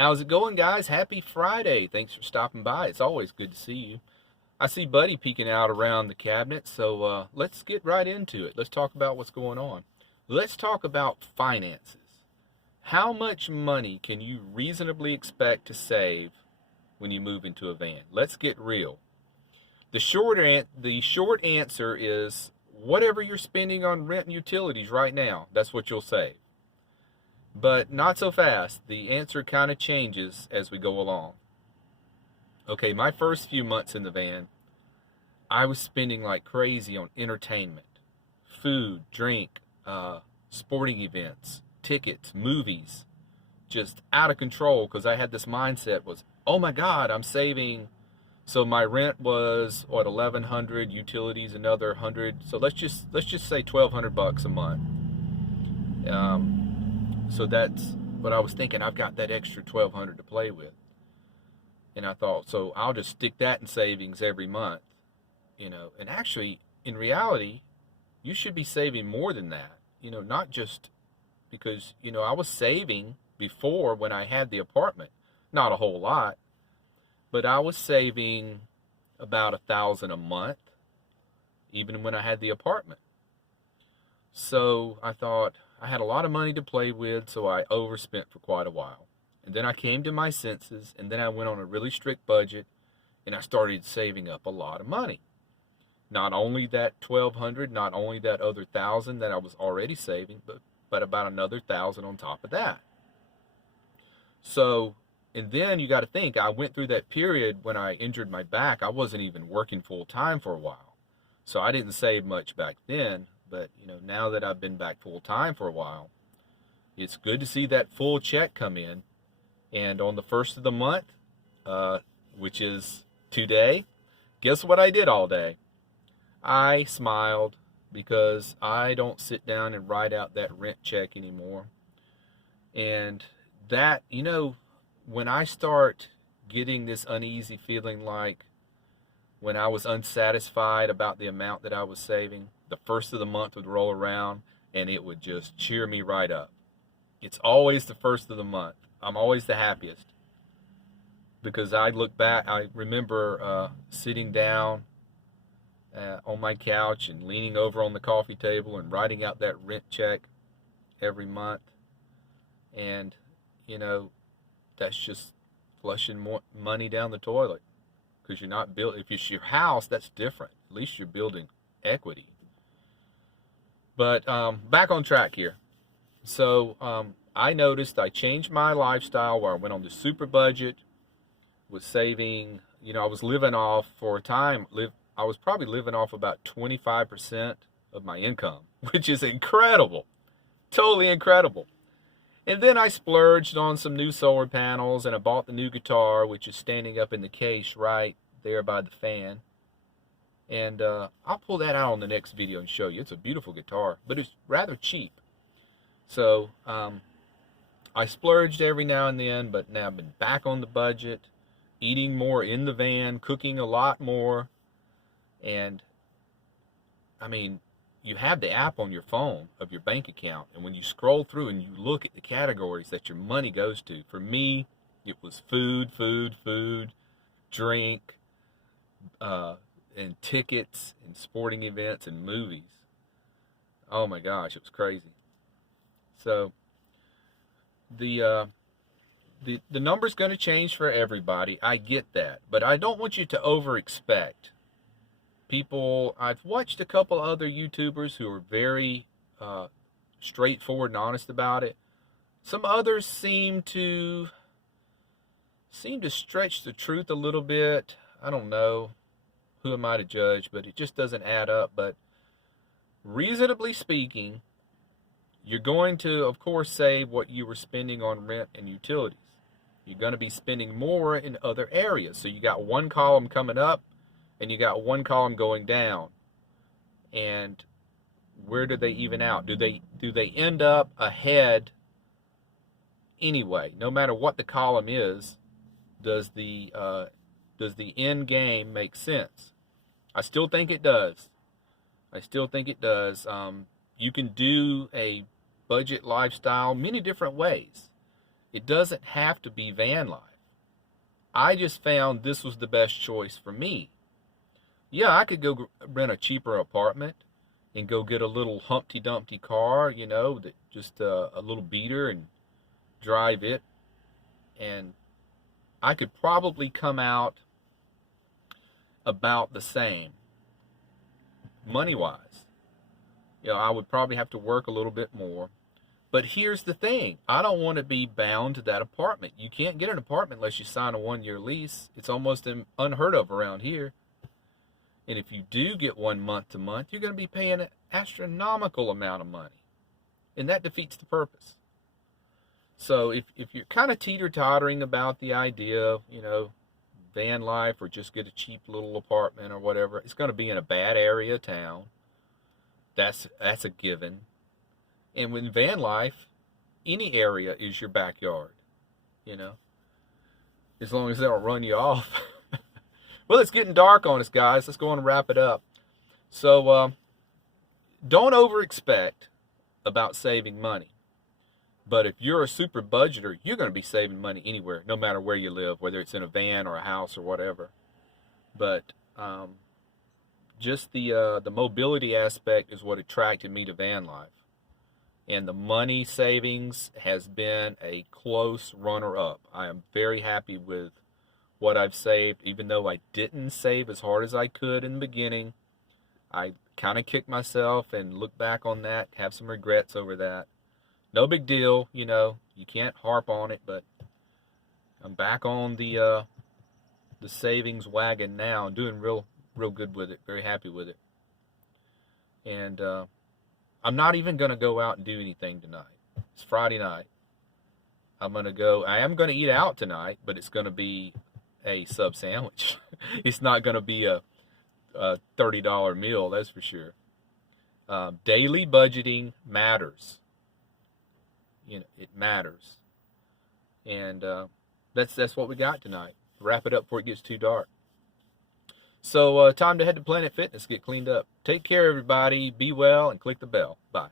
How's it going, guys? Happy Friday. Thanks for stopping by. It's always good to see you. I see Buddy peeking out around the cabinet, so let's get right into it. Let's talk about what's going on. Let's talk about finances. How much money can you reasonably expect to save when you move into a van? Let's get real. The short answer is whatever you're spending on rent and utilities right now, that's what you'll save. But not so fast. The answer kind of changes as we go along. Okay, my first few months in the van, I was spending like crazy on entertainment, food, drink, sporting events, tickets, movies, just out of control because I had this mindset was, oh my God, I'm saving. So my rent was what, 1,100, utilities another 100. So let's just say 1,200 bucks a month. So that's what I was thinking. I've got that extra 1,200 to play with. And I thought, so I'll just stick that in savings every month, and actually in reality, you should be saving more than that, not just because, I was saving before when I had the apartment, not a whole lot, but I was saving about 1,000 a month, even when I had the apartment. So I thought I had a lot of money to play with, so I overspent for quite a while. And then I came to my senses, and then I went on a really strict budget, and I started saving up a lot of money. Not only that 1,200, not only that other 1,000 that I was already saving, but about another 1,000 on top of that. So, and then you got to think, I went through that period when I injured my back. I wasn't even working full time for a while. So I didn't save much back then. But, now that I've been back full time for a while, it's good to see that full check come in. And on the first of the month, which is today, guess what I did all day? I smiled because I don't sit down and write out that rent check anymore. And that, when I start getting this uneasy feeling like when I was unsatisfied about the amount that I was saving, the first of the month would roll around and it would just cheer me right up. It's always the first of the month. I'm always the happiest because I look back, I remember sitting down on my couch and leaning over on the coffee table and writing out that rent check every month. And, that's just flushing more money down the toilet because you're not building, if it's your house, that's different. At least you're building equity. But back on track here. So I noticed I changed my lifestyle where I went on the super budget, was saving, I was living off for a time, I was probably living off about 25% of my income, which is incredible, totally incredible. And then I splurged on some new solar panels and I bought the new guitar, which is standing up in the case right there by the fan. And I'll pull that out on the next video and show you. It's a beautiful guitar, but it's rather cheap. So I splurged every now and then, but now I've been back on the budget, eating more in the van, cooking a lot more. And, I mean, you have the app on your phone of your bank account, and when you scroll through and you look at the categories that your money goes to, for me, it was food, drink, and tickets and sporting events and movies. Oh my gosh, it was crazy. So the number's going to change for everybody. I get that, but I don't want you to over expect. People, I've watched a couple other YouTubers who are very straightforward and honest about it. Some others seem to stretch the truth a little bit. I don't know. Who am I to judge? But it just doesn't add up. But reasonably speaking, you're going to, of course, save what you were spending on rent and utilities. You're going to be spending more in other areas. So you got one column coming up, and you got one column going down. And where do they even out? Do they end up ahead anyway? No matter what the column is, does the end game make sense? I still think it does. You can do a budget lifestyle many different ways. It doesn't have to be van life. I just found this was the best choice for me. Yeah, I could go rent a cheaper apartment and go get a little Humpty Dumpty car, that just a little beater, and drive it. And I could probably come out about the same money-wise. I would probably have to work a little bit more. But here's the thing. I don't want to be bound to that apartment. You can't get an apartment unless you sign a 1-year lease. It's almost unheard of around here. And if you do get one month to month, you're going to be paying an astronomical amount of money. And that defeats the purpose. So if you're kind of teeter-tottering about the idea of, van life, or just get a cheap little apartment or whatever, it's going to be in a bad area of town. That's a given. And with van life, any area is your backyard, as long as they don't run you off. Well, it's getting dark on us, guys. Let's go on and wrap it up. So don't over-expect about saving money. But if you're a super budgeter, you're going to be saving money anywhere, no matter where you live, whether it's in a van or a house or whatever. But just the mobility aspect is what attracted me to van life. And the money savings has been a close runner-up. I am very happy with what I've saved, even though I didn't save as hard as I could in the beginning. I kind of kicked myself and look back on that, have some regrets over that. No big deal, you can't harp on it, but I'm back on the savings wagon now and doing real good with it, very happy with it. And I'm not even going to go out and do anything tonight. It's Friday night. I am going to eat out tonight, but it's going to be a sub sandwich. It's not going to be a $30 meal, that's for sure. Daily budgeting matters. It matters. And that's what we got tonight. Wrap it up before it gets too dark. So time to head to Planet Fitness, get cleaned up. Take care, everybody. Be well, and click the bell. Bye.